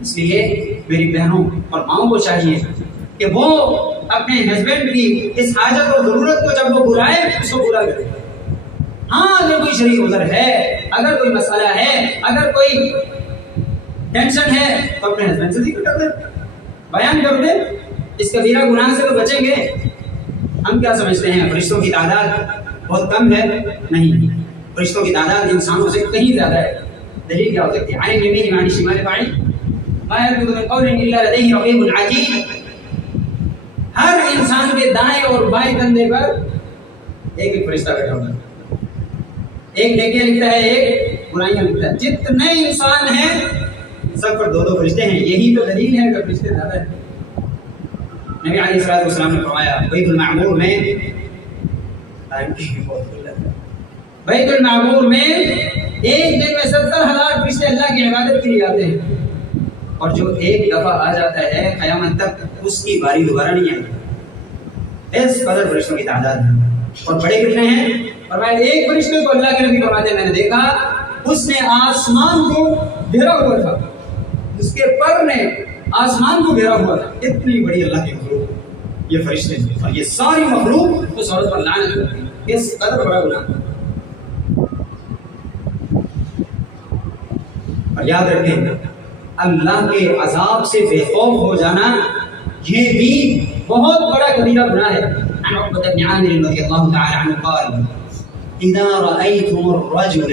اس لیے میری بہنوں اور ماؤں کو چاہیے کہ وہ اپنے ہسبینڈ کی اس حاجت اور ضرورت کو جب وہ بلائے اس کو پورا کرے۔ ہاں اگر کوئی شرعی عذر ہے، اگر کوئی مسئلہ ہے، اگر کوئی ٹینشن ہے تو اپنے ہسبینڈ سے ذکر کر دیں، بیان کر دیں، اس کبیرہ گناہ سے تو بچیں گے۔ ہم کیا سمجھتے ہیں فرشتوں کی تعداد بہت کم ہے؟ نہیں، فرشتوں کی تعداد انسانوں سے کہیں زیادہ ہے، دلیل کیا ہو سکتی ہے؟ عن الیمین وعن الشمال قعید ما یلفظ من قول الا لدیہ رقیب عتید. ہر انسان کے دائیں اور بائیں کندھے پر ایک ایک فرشتہ بیٹھا ہوتا ہے. ایک نیکیاں لکھتا ہے، ایک برائیاں لکھتا ہے. جتنے انسان ہیں سب پر دو دو فرشتے ہیں. یہی تو دلیل ہے کہ فرشتے زیادہ ہیں. نبی علیہ الصلوۃ والسلام نے فرمایا بیت المعمور میں بیت المعمور میں ایک دن میں 70,000 فرشتے اللہ کی عبادت کے لیے آتے ہیں، اور جو ایک دفعہ آ جاتا ہے قیامت تک اس کی باری دوبارہ نہیں آئے گی. اس قدر فرشتوں کی تعداد ہے. اور بڑے کتنے ہیں؟ فرمایا ایک فرشتے کو اللہ کے نبی فرماتے ہیں میں نے دیکھا اس نے آسمان کو گھیرا ہوا تھا، اس کے پر نے آسمان کو گھیرا ہوا تھا. اتنی بڑی اللہ کی مخلوق یہ فرشتے ہیں، اور یہ ساری مخلوق اس عورت پر لعنت کرتی ہے. اس قدر بڑا گناہ. اور یاد رکھیں اللہ کے عذاب سے بے خوف ہو جانا یہ بھی بہت بڑا کبیرہ گناہ ہے. عن عقبة بن عامر رضی اللہ تعالی عنہ قال اذا رأيتم الرجل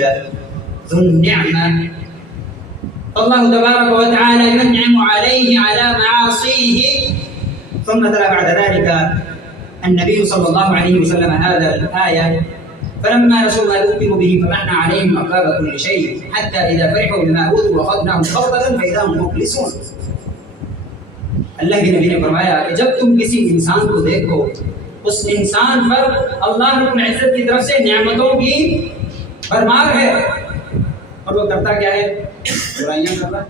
ذو النعمة الله تبارك وتعالى ينعم عليه على معاصيه. ثم تلا بعد ذلك النبي صلى الله عليه وسلم هذا الآية فلما رسوا ما ذكروا به فتحنا عليهم أبواب كل شيء حتى إذا فرحوا بما أوتوا وأخذناهم بغتة فإذا هم مبلسون. اللہ کے نبی نے فرمایا کہ جب تم کسی انسان کو دیکھو اس انسان پر اللہ رب العزت کی طرف سے نعمتوں کی بھرمار ہے اور وہ کرتا کیا ہے؟ برائیاں کرتا ہے.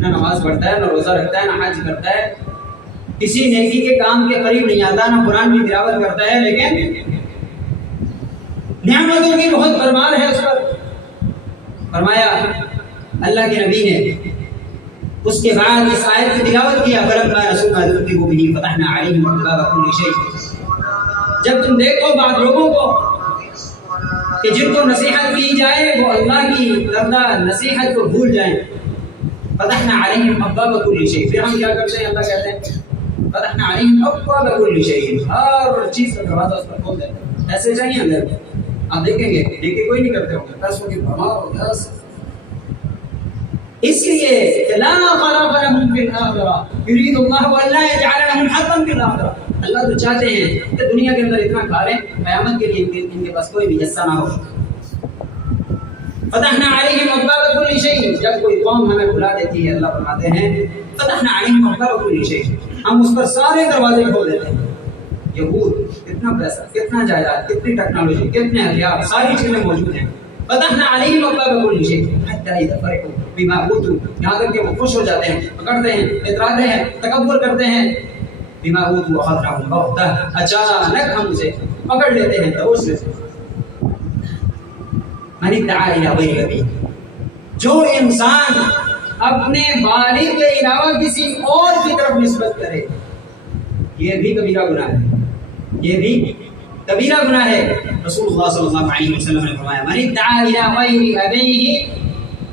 نہ نماز پڑھتا ہے، نہ روزہ رکھتا ہے، نہ حج کرتا ہے، کسی نیکی کے کام کے قریب نہیں آتا، نہ قرآن کی تلاوت کرتا ہے، لیکن نعمتوں کی بہت بھرمار ہے اس پر. فرمایا اللہ کے نبی نے اس کے بعد اس آیت کی تلاوت کیا فلما رسوا ما ذكروا به فتحنا عليهم أبواب كل شيء. جب تم دیکھو بعض لوگوں کو کہ جن کو نصیحت کی جائے وہ اللہ کی کردہ نصیحت کو بھول جائیں. فتحنا عليهم أبواب كل شيء. پھر ہم کیا کرتے ہیں؟ اللہ کہتے ہیں فتحنا عليهم أبواب كل شيء. ہر چیز کا دروازہ اس پر کھول دیتے ہیں. ایسے چاہیے اندر آپ دیکھیں گے نیکی کوئی نہیں کرتے ہوں گے، پیسوں کی بھرمار ہو گیا. اس لیے لا خلاق لهم في الآخرة يريد الله ألا يجعل لهم حظا في الآخرة. اللہ تو چاہتے ہیں کہ دنیا کے اندر اتنا کھا لیں قیامت کے لیے ان کے پاس کوئی بھی حصہ نہ ہو. فتحنا عليهم أبواب كل شيء. جب کوئی قوم ہمیں بلا دیتی ہے اللہ فرماتے ہیں فتحنا عليهم أبواب كل شيء، ہم اس پر سارے دروازے کھول دیتے ہیں. یہود کتنا پیسہ، کتنا جائیداد، کتنی ٹیکنالوجی، کتنے ہتھیار، ساری چیزیں موجود ہیں. فتحنا عليهم أبواب كل شيء حتى إذا فرحوا بما أوتوا، یہاں تک کہ وہ خوش ہو جاتے ہیں، پکڑتے ہیں، اتراتے ہیں، تکبر کرتے ہیں. بما أوتوا وأخذناهم بغتة، اچانک ہم اسے پکڑ لیتے ہیں دبوچ لیتے ہیں. من ادعى إلى غير أبيه، جو انسان اپنے والد کے علاوہ کسی اور کی طرف نسبت کرے یہ بھی کبیرہ گناہ ہے. یہ بھی کبیرہ گناہ ہے. رسول اللہ صلی اللہ علیہ وسلم نے فرمایا من ادعى إلى غير أبيه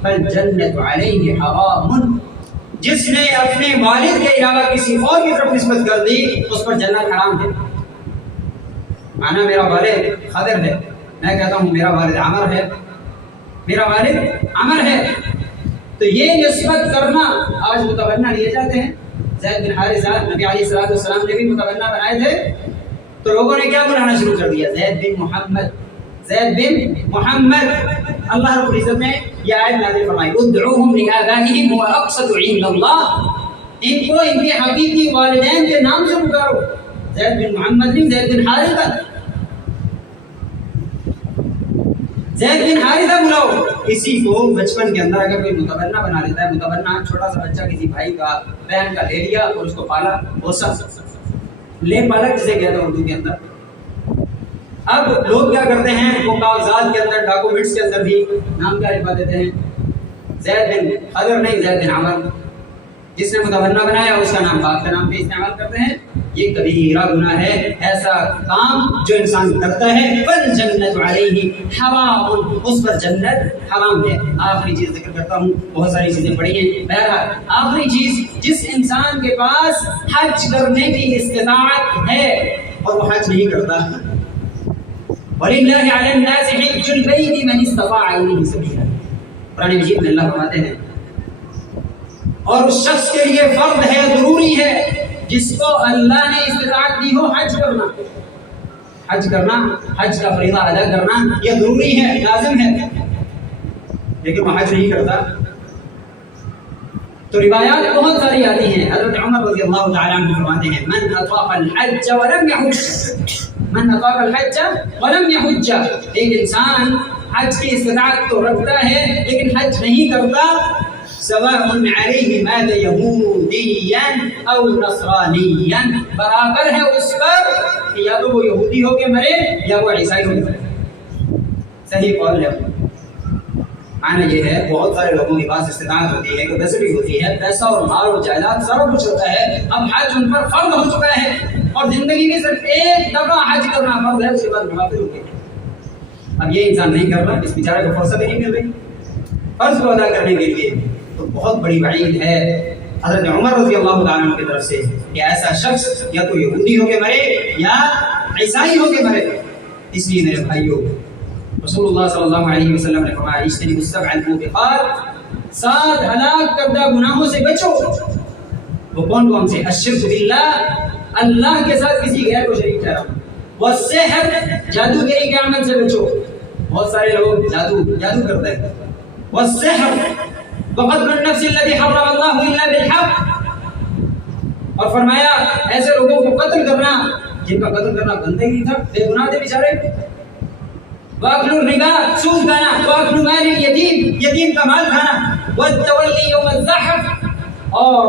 فالجنة عليه حرام. جس نے اپنے والد کے علاوہ کسی اور کی طرف نسبت کر دی اس پر جنت حرام ہے. مانا میرا والد خضر ہے، میں کہتا ہوں میرا والد عمر ہے، میرا والد عمر ہے، تو یہ نسبت کرنا آج متبنہ لیے جاتے ہیں. زید بن حارثہ نبی علیہ الصلوۃ والسلام نے بھی متبنہ بنائے تھے تو لوگوں نے کیا بلانا شروع کر دیا؟ زید بن محمد، زید بن محمد. اللہ رب العزت نے یہ آیت نازل فرمائی ادعوهم لآبائهم هو اقسط عند اللہ. ان کو ان کے حقیقی والدین کے نام سے پکارو. زید بن محمد نہیں، زید بن حارثہ، زید بن حارثہ بلاؤ. کسی کو بچپن کے اندر اگر کوئی متبنہ بنا لیتا ہے، متبنہ چھوٹا سا بچہ کسی بھائی کا بہن کا لے لیا اور اس کو پالا، وہ سب لے پالک جسے کہتے ہیں اردو کے اندر. اب لوگ کیا کرتے ہیں وہ کاغذات کے اندر ڈاکومنٹس کے اندر بھی نام کیا لکھوا دیتے ہیں؟ زید بن خضر نہیں، زید بن عمر. جس نے متبنہ بنایا اس کا نام باپ کا نام بھی استعمال کرتے ہیں. یہ کبیرہ گناہ ہے. ایسا کام جو انسان کرتا ہے فالجنت علیہ حرام، اس پر جنت حرام ہے. آخری چیز ذکر کرتا ہوں، بہت ساری چیزیں پڑھی ہیں. بہرحال آخری چیز، جس انسان کے پاس حج کرنے کی استطاعت ہے اور وہ حج نہیں کرتا، وَلِلَّهِ عَلَى النَّاسِ حِجُّ الْبَيْتِ مَنِ اسْتَطَاعَ إِلَيْهِ سَبِيلًا، قرآن مجید میں اللہ فرماتے ہیں اور اس شخص کے لیے فرض ہے، ضروری ہے، جس کو اللہ نے استطاعت دی ہو حج کرنا، حج کا فریضہ ادا کرنا یہ ضروری ہے، لازم ہے، لیکن وہ حج نہیں کرتا۔ تو روایات بہت ساری آتی ہیں۔ حضرت عمر رضی اللہ تعالی عنہ فرماتے ہیں من اطاق الحج ولم يحج، ایک انسان حج کی استطاعت تو رکھتا ہے لیکن حج نہیں کرتا، سواء علیہ مات یہودیا او نصرانیا، برابر ہے اس پر کہ یا تو وہ یہودی ہو کے مرے یا وہ عیسائی ہو کے مرے۔ صحیح قول ہے۔ معنی یہ ہے بہت سارے لوگوں کے پاس استطاعت ہوتی ہے، کیپیسٹی ہوتی ہے، پیسہ اور مال اور جائیداد سارا کچھ ہوتا ہے، اب حج ان پر فرض ہو چکا ہے اور زندگی میں صرف ایک دفعہ حج کرنا فرض ہے، اس کے بعد نوافل ہوتے ہیں۔ اب یہ انسان نہیں کر رہا، اس بیچارے کو فرصت ہی نہیں مل رہی فرض کو ادا کرنے کے لیے، تو بہت بڑی وعید ہے حضرت عمر رضی اللہ تعالیٰ عنہ کی طرف سے کہ ایسا شخص یا تو یہودی ہو کے مرے یا عیسائی ہو کے مرے۔ اس لیے میرے بھائیوں، رسول اللہ صلی اللہ علیہ وسلم نے فرمایا اجتنبوا السبع الموبقات، 7 ہلاک کردہ گناہوں سے بچو۔ وہ کون کون سے؟ الشرک باللہ، اللہ کے ساتھ کسی غیر کو شریک ٹھہرانا، والسحر، جادوگری کے عمل سے بچو، بہت سارے لوگ جادو کرتے ہیں، والسحر، وقتل النفس الذي حرم اللہ الا بالحق، اور فرمایا ایسے لوگوں کو قتل کرنا جن کا قتل کرنا بنتا ہی نہیں تھا، بے گناہ تھے بیچارے، واکل الربا، سود کھانا، واکل مال الیتیم، یتیم کا مال کھانا، والتولی یوم الزحف، اور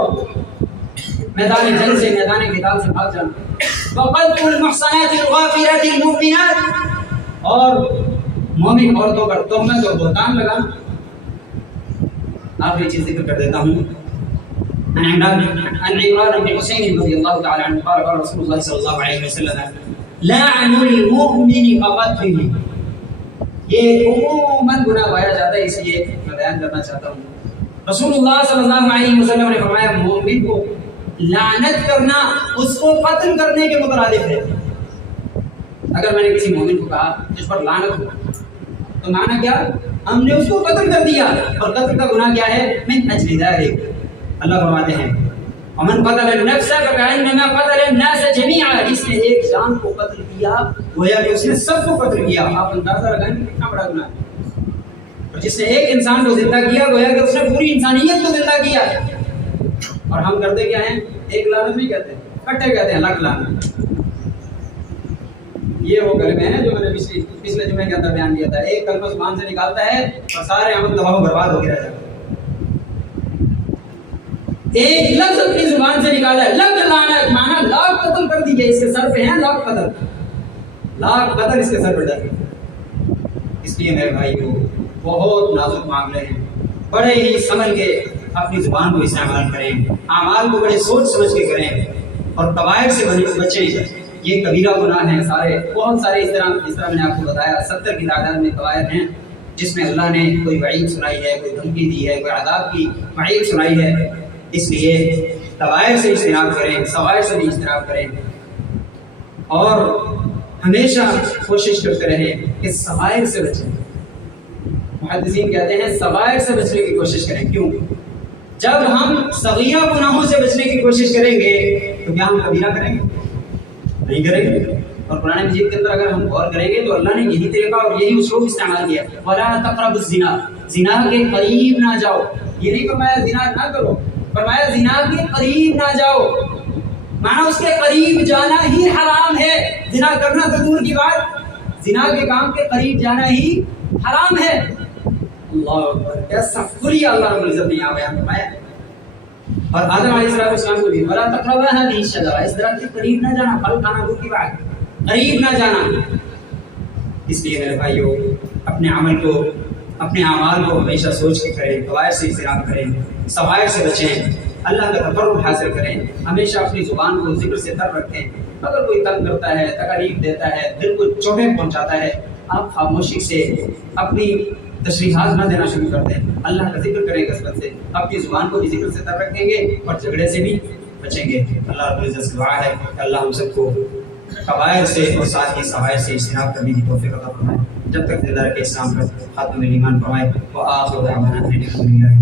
میدان جنگ سے، میدان قتال سے بھاگ جانا، وقتل المحصنات الغافلات المؤمنات، اور مومن عورتوں پر تہمت اور بہتان لگانا۔ آخری چیز ذکر کر دیتا ہوں۔ عن عمران بن حسین رضی اللہ تعالی عنہ قال قال رسول اللہ صلی اللہ علیہ وسلم لعن المؤمن كقتله، یہ عموماً گناہ پایا جاتا ہے، اس لیے میں بیان کرنا چاہتا ہوں۔ رسول اللہ صلی اللہ علیہ وسلم نے فرمایا مومن کو لعنت کرنا اس کو قتل کرنے کے مترادف ہے۔ اگر میں نے کسی مومن کو کہا جس پر لعنت ہو تو معنی کیا؟ ہم نے اس کو قتل کر دیا، اور قتل کا گناہ کیا ہے؟ من اجل ذلک، اللہ فرماتے ہیں ومن قتل النفس فكأنما قتل الناس جميعا، جس نے ایک جان کو قتل کیا گویا کہ اس نے سب کو قتل کیا۔ آپ اندازہ لگائیں کہ کتنا بڑا گناہ ہے۔ اور جس نے ایک انسان کو زندہ کیا گویا کہ اس نے پوری انسانیت کو زندہ کیا۔ اور ہم کرتے کیا ہیں؟ ایک لعنت نہیں کہتے، کٹے کہتے ہیں، لاکھ لعنت۔ یہ وہ کلمے ہیں جو میں نے پچھلے جمعے کے اندر بیان کیا تھا، ایک کلمہ زبان سے نکالتا ہے اور سارے عمل تباہ و برباد ہو کے رہ جاتے ہیں۔ ایک لفظ اپنی زبان سے نکالا ہے، لفظ لعنت، معنی لاکھ قتل کر دیے، اس کے سر پہ ہیں لاکھ قتل اس کے سر پہ ڈالے۔ اس لیے میرے بھائیو بہت نازک معاملے ہیں، بڑے ہی سمجھ کے اپنی زبان کو استعمال کریں، اعمال کو بڑے سوچ سمجھ کے کریں، اور قبائل سے بچیں۔ یہ کبیرہ گناہ ہیں سارے، بہت سارے اس طرح میں نے آپ کو بتایا 70 کی تعداد میں قبائل ہیں جس میں اللہ نے کوئی وعید سنائی ہے، کوئی دھمکی دی ہے، کوئی عذاب کی وعید سنائی ہے۔ اس لیے قبائل سے اجتناب کریں، صغائر سے بھی اجتناب کریں، اور ہمیشہ کوشش کرتے رہیں کہ صغائر سے بچیں۔ محدثین کہتے ہیں صغائر سے بچنے کی کوشش کریں۔ کیوں؟ جب ہم صغیرہ گناہوں سے بچنے کی کوشش کریں گے تو کیا ہم کبیرہ کریں گے؟ نہیں کریں گے۔ اور قرآن مجید کے اندر اگر ہم غور کریں گے تو اللہ نے یہی طریقہ اور یہی اسلوب استعمال کیا، وَلَا تَقْرَبُوا الزِّنَا، زنا کے قریب نہ جاؤ۔ یہ نہیں فرمایا زنا نہ کرو، فرمایا زنا کے قریب نہ جاؤ، معنی اس کے قریب جانا ہی حرام ہے۔ زنا کرنا تو دور کی بات، زنا کے کام کے قریب جانا ہی حرام ہے۔ اللہ اکبر، کیسا کھلیا اللہ رب العزت نے یہاں بیان فرمایا۔ اور آدم علیہ السلام کو بھی وَلَا تَقْرَبَا هَذِهِ الشَّجَرَةَ، اس درخت کے قریب نہ جانا، پھل کھانا دور کی بات، قریب نہ جانا۔ اس لیے میرے بھائیو اپنے عمل کو، اپنے اعمال کو ہمیشہ سوچ کے کریں، قواعد سے اجتناب کریں، صغائر سے بچیں، اللہ کا تقرب حاصل کریں، ہمیشہ اپنی زبان کو ذکر سے تر رکھیں۔ اگر کوئی تنگ کرتا ہے، تکلیف دیتا ہے، دل کو چوٹیں پہنچاتا ہے، آپ خاموشی سے اپنی تشریحات نہ دینا شروع کر دیں، اللہ کا ذکر کریں کثرت سے، اپنی زبان کو بھی ذکر سے تر رکھیں گے اور جھگڑے سے بھی بچیں گے۔ اللہ رب العزت سے دعا ہے کہ اللہ ہم سب کو قبائل سے اور ساتھ ہی صغائر سے اجتناب کرنے کی توفیق عطا فرمائے۔ جب تک زندہ رکھے اسلام پر، خاتم ایمان فرمائے۔ وآخر دعوانا ان الحمد للہ۔